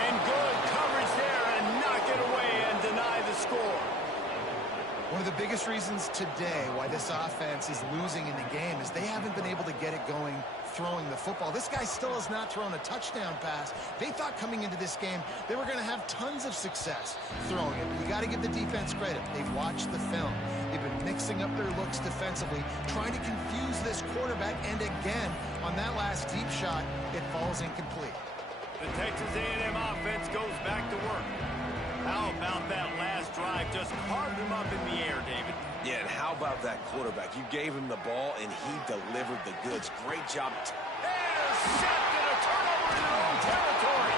And good coverage there, and knock it away and deny the score. One of the biggest reasons today why this offense is losing in the game is they haven't been able to get it going throwing the football. This guy still has not thrown a touchdown pass. They thought coming into this game they were going to have tons of success throwing it. You got to give the defense credit. They've watched the film. They've been mixing up their looks defensively, trying to confuse this quarterback, and again, on that last deep shot, it falls incomplete. The Texas A&M offense goes back to work. How about that last drive? Just carved him up in the air, David. Yeah, and how about that quarterback? You gave him the ball, and he delivered the goods. Great job. Intercepted, a turnover in their own territory.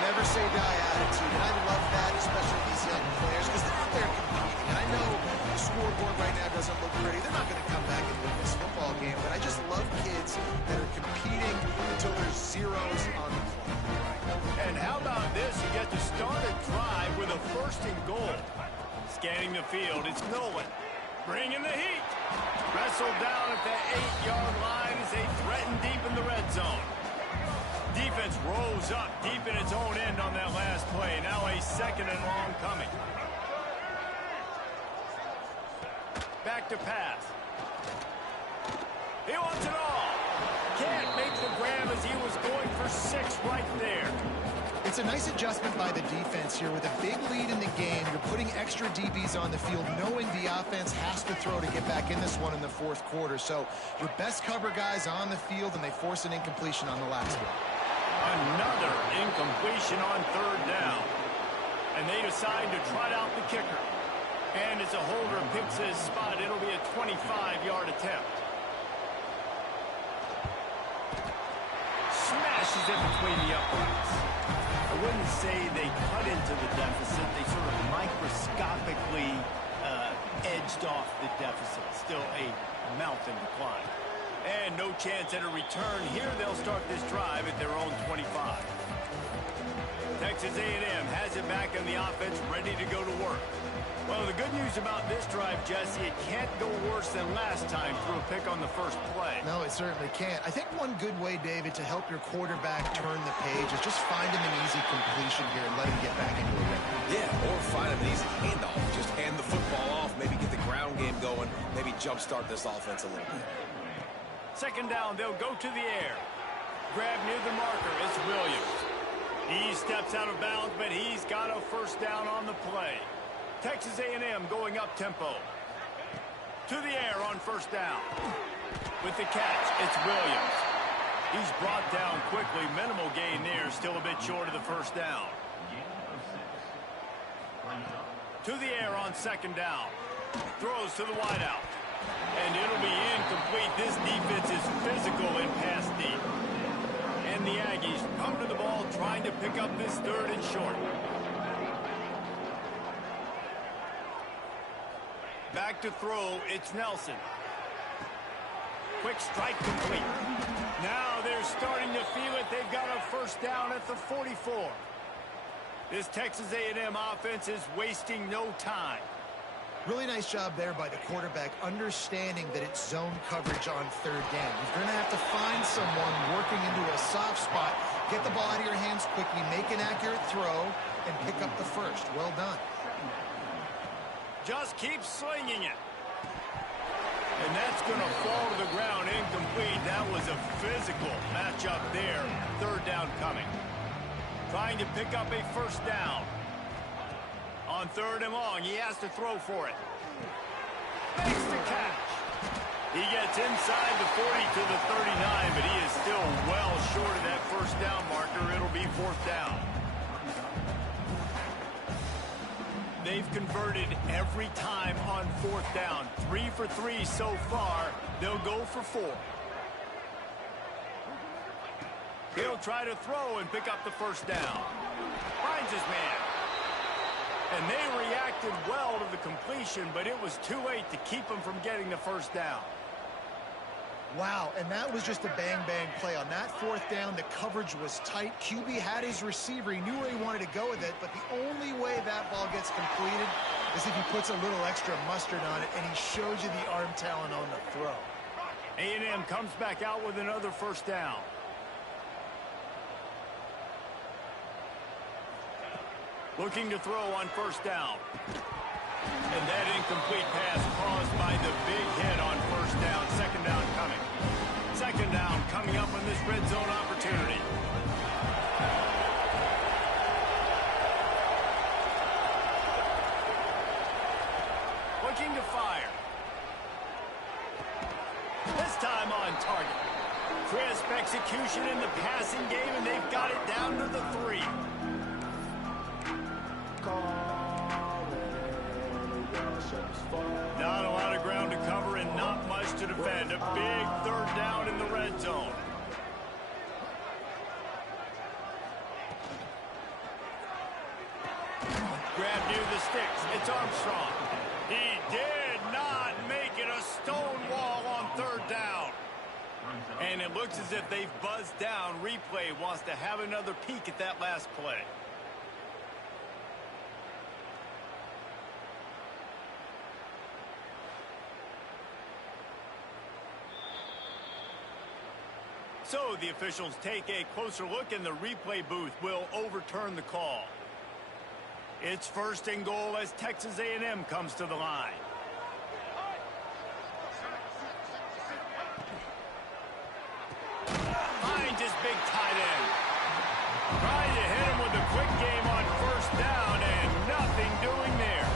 Never say die attitude, and I love that, especially these young players, because they're out there competing. And I know the scoreboard right now doesn't look pretty. They're not going to come back and win this football game, but I just love kids that are competing until there's zeros on the clock. And how about this? You get to start a drive with a first and goal. Scanning the field, it's Nolan. Bringing the heat. Wrestled down at the 8-yard line as they threaten deep in the red zone. Defense rolls up deep in its own end on that last play. Now a second and long coming. Back to pass. He wants it all. Can't make the grab as he was going for 6 right there. It's a nice adjustment by the defense here. With a big lead in the game, you're putting extra DBs on the field, knowing the offense has to throw to get back in this one in the fourth quarter. So your best cover guys on the field, and they force an incompletion on the last one. Another incompletion on third down. And they decide to trot out the kicker. And as a holder picks his spot, it'll be a 25-yard attempt. Smashes it between the uprights. I wouldn't say they cut into the deficit. They sort of microscopically edged off the deficit. Still a mountain to climb. And no chance at a return here. They'll start this drive at their own 25. Texas A&M has it back in the offense, ready to go to work. Well, the good news about this drive, Jesse, it can't go worse than last time through a pick on the first play. No, it certainly can't. I think one good way, David, to help your quarterback turn the page is just find him an easy completion here and let him get back into a rhythm. Yeah, or find him an easy handoff. Just hand the football off, maybe get the ground game going, maybe jumpstart this offense a little bit. Second down, they'll go to the air. Grab near the marker, it's Williams. He steps out of bounds, but he's got a first down on the play. Texas A&M going up tempo. To the air on first down. With the catch, it's Williams. He's brought down quickly. Minimal gain there, still a bit short of the first down. To the air on second down. Throws to the wideout. And it'll be incomplete. This defense is physical and pass deep. And the Aggies come to the ball trying to pick up this third and short. Back to throw, it's Nelson. Quick strike complete. Now they're starting to feel it. They've got a first down at the 44. This Texas A&M offense is wasting no time. Really nice job there by the quarterback, understanding that it's zone coverage on third down. You're going to have to find someone working into a soft spot, get the ball out of your hands quickly, make an accurate throw, and pick up the first. Well done. Just keep slinging it. And that's going to fall to the ground incomplete. That was a physical matchup there. Third down coming. Trying to pick up a first down. On third and long, he has to throw for it. Makes the catch. He gets inside the 40 to the 39, but he is still well short of that first down marker. It'll be fourth down. They've converted every time on fourth down. 3 for 3 so far. They'll go for 4. He'll try to throw and pick up the first down. Finds his man. And they reacted well to the completion, but it was too late to keep him from getting the first down. Wow, and that was just a bang-bang play. On that fourth down, the coverage was tight. QB had his receiver. He knew where he wanted to go with it, but the only way that ball gets completed is if he puts a little extra mustard on it, and he shows you the arm talent on the throw. A&M comes back out with another first down. Looking to throw on first down. And that incomplete pass caused by the big hit on first down. Second down coming. Second down coming up on this red zone opportunity. Looking to fire. This time on target. Crisp execution in the passing game, and they've got it down to the 3. Not a lot of ground to cover and not much to defend. A big third down in the red zone. grabbed near the sticks. It's Armstrong. He did not make it a stone wall on third down. And it looks as if they've buzzed down. Replay wants to have another peek at that last play. So the officials take a closer look, and the replay booth will overturn the call. It's 1st and goal as Texas A&M comes to the line. Finds his big tight end. Trying to hit him with a quick game on 1st down, and nothing doing there.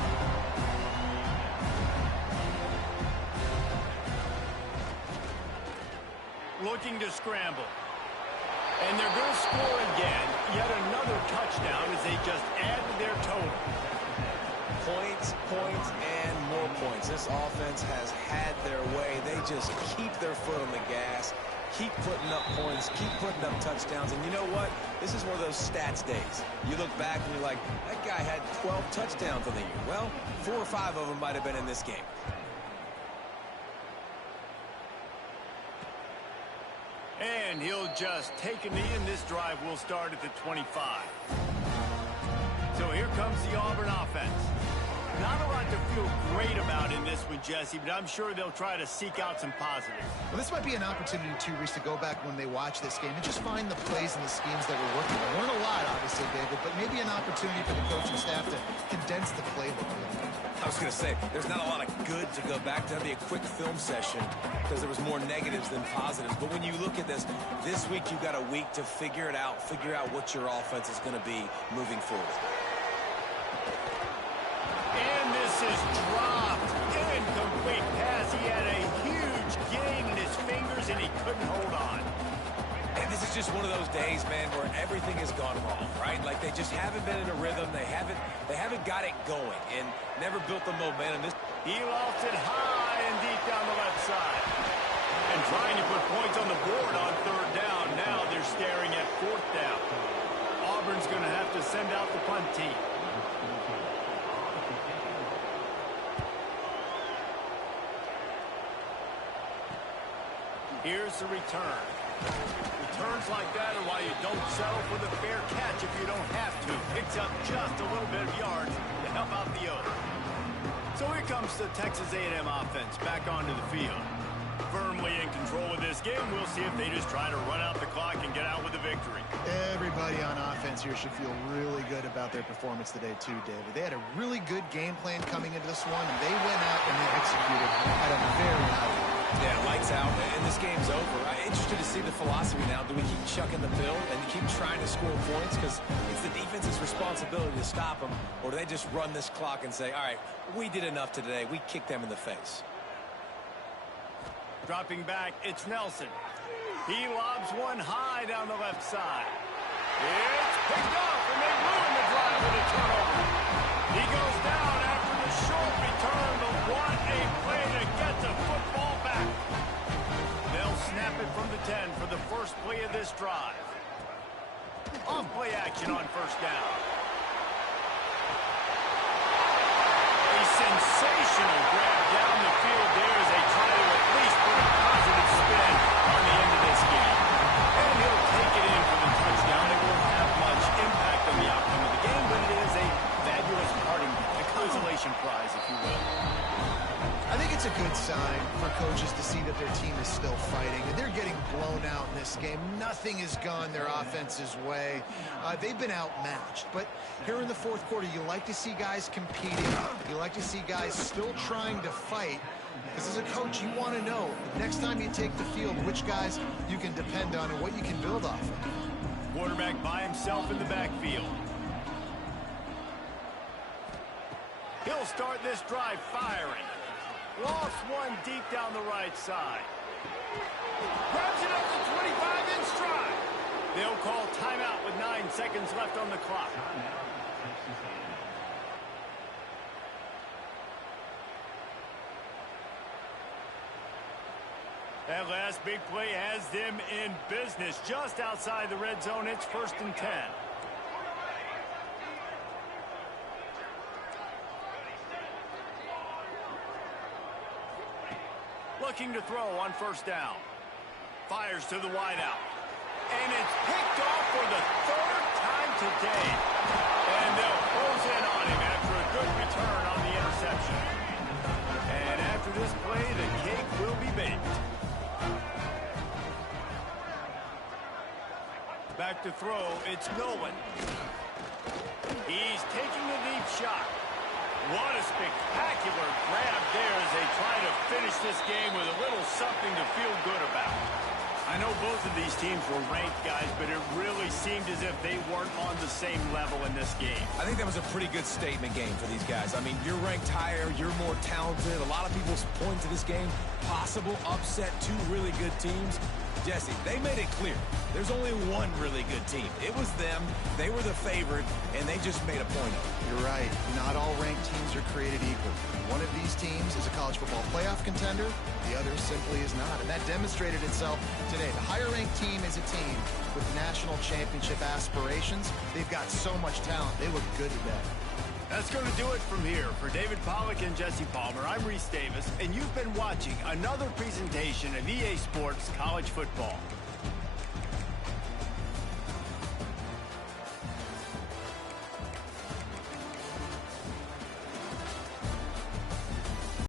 Looking to scramble. And they're going to score again. Yet another touchdown as they just added their total. Points, points, and more points. This offense has had their way. They just keep their foot on the gas, keep putting up points, keep putting up touchdowns. And you know what? This is one of those stats days. You look back and you're like, that guy had 12 touchdowns on the year. Well, 4 or 5 of them might have been in this game. And he'll just take a knee, and this drive will start at the 25. So here comes the Auburn offense. Not a lot to feel great about in this one, Jesse, but I'm sure they'll try to seek out some positives. Well, this might be an opportunity, too, Reese, to go back when they watch this game and just find the plays and the schemes that were working. There weren't a lot, obviously, David, but maybe an opportunity for the coaching staff to condense the playbook. I was going to say, there's not a lot of good to go back to. That'd be a quick film session because there was more negatives than positives. But when you look at this week you got a week to figure it out, figure out what your offense is going to be moving forward. And this is dropped. Incomplete pass. He had a huge gain in his fingers, and he couldn't hold on. And this is just one of those days, man, where everything has gone wrong, right? Like they just haven't been in a rhythm. They haven't got it going and never built the momentum. He lofts it high and deep down the left side. And trying to put points on the board on 3rd down. Now they're staring at 4th down. Auburn's going to have to send out the punt team. Here's the return. Returns like that are why you don't settle for the fair catch if you don't have to. Picks up just a little bit of yards to help out the owner. So here comes the Texas A&M offense back onto the field. Firmly in control of this game. We'll see if they just try to run out the clock and get out with a victory. Everybody on offense here should feel really good about their performance today, too, David. They had a really good game plan coming into this one, and they went out and they executed at a very high level. Yeah, lights out, and this game's over. I'm interested to see the philosophy now. Do we keep chucking the pill and keep trying to score points because it's the defense's responsibility to stop them, or do they just run this clock and say, all right, we did enough today. We kicked them in the face. Dropping back, it's Nelson. He lobs one high down the left side. It's picked off, and they ruin the drive with a turnover. He goes down after the short return, but what a play to get the football back. They'll snap it from the 10 for the first play of this drive. Off play action on 1st down. A sensational grab down the field there as they try to at least put a positive spin on the end of this game. And he'll take it in for the touchdown. It won't have much impact on the outcome of the game, but it is a fabulous parting, a consolation prize, if you will. I think it's a good sign for coaches to see that their team is still fighting, and they're getting blown out in this game. Nothing has gone their offense's way. They've been outmatched, but here in the 4th quarter, you like to see guys competing. You like to see guys still trying to fight. Because as a coach, you want to know, next time you take the field, which guys you can depend on and what you can build off of. Quarterback by himself in the backfield. He'll start this drive firing. Lost one deep down the right side. Grabs it up to 25 in stride. They'll call timeout with 9 seconds left on the clock. That last big play has them in business just outside the red zone. It's 1st and 10. looking to throw on first down. Fires to the wideout. And it's picked off for the third time today. And they'll close in on him after a good return on the interception. And after this play, the cake will be baked. Back to throw, it's Nolan. He's taking a deep shot. What a spectacular grab there as they try to finish this game with a little something to feel good about. I know both of these teams were ranked, guys, but it really seemed as if they weren't on the same level in this game. I think that was a pretty good statement game for these guys. I mean, you're ranked higher, you're more talented. A lot of people point to this game, possible upset, two really good teams. Jesse, they made it clear. There's only one really good team. It was them. They were the favorite, and they just made a point of it. You're right. Not all ranked teams are created equal. One of these teams is a college football playoff contender. The other simply is not. And that demonstrated itself today. The higher-ranked team is a team with national championship aspirations. They've got so much talent. They look good today. That's going to do it from here. For David Pollack and Jesse Palmer, I'm Reese Davis, and you've been watching another presentation of EA Sports College Football.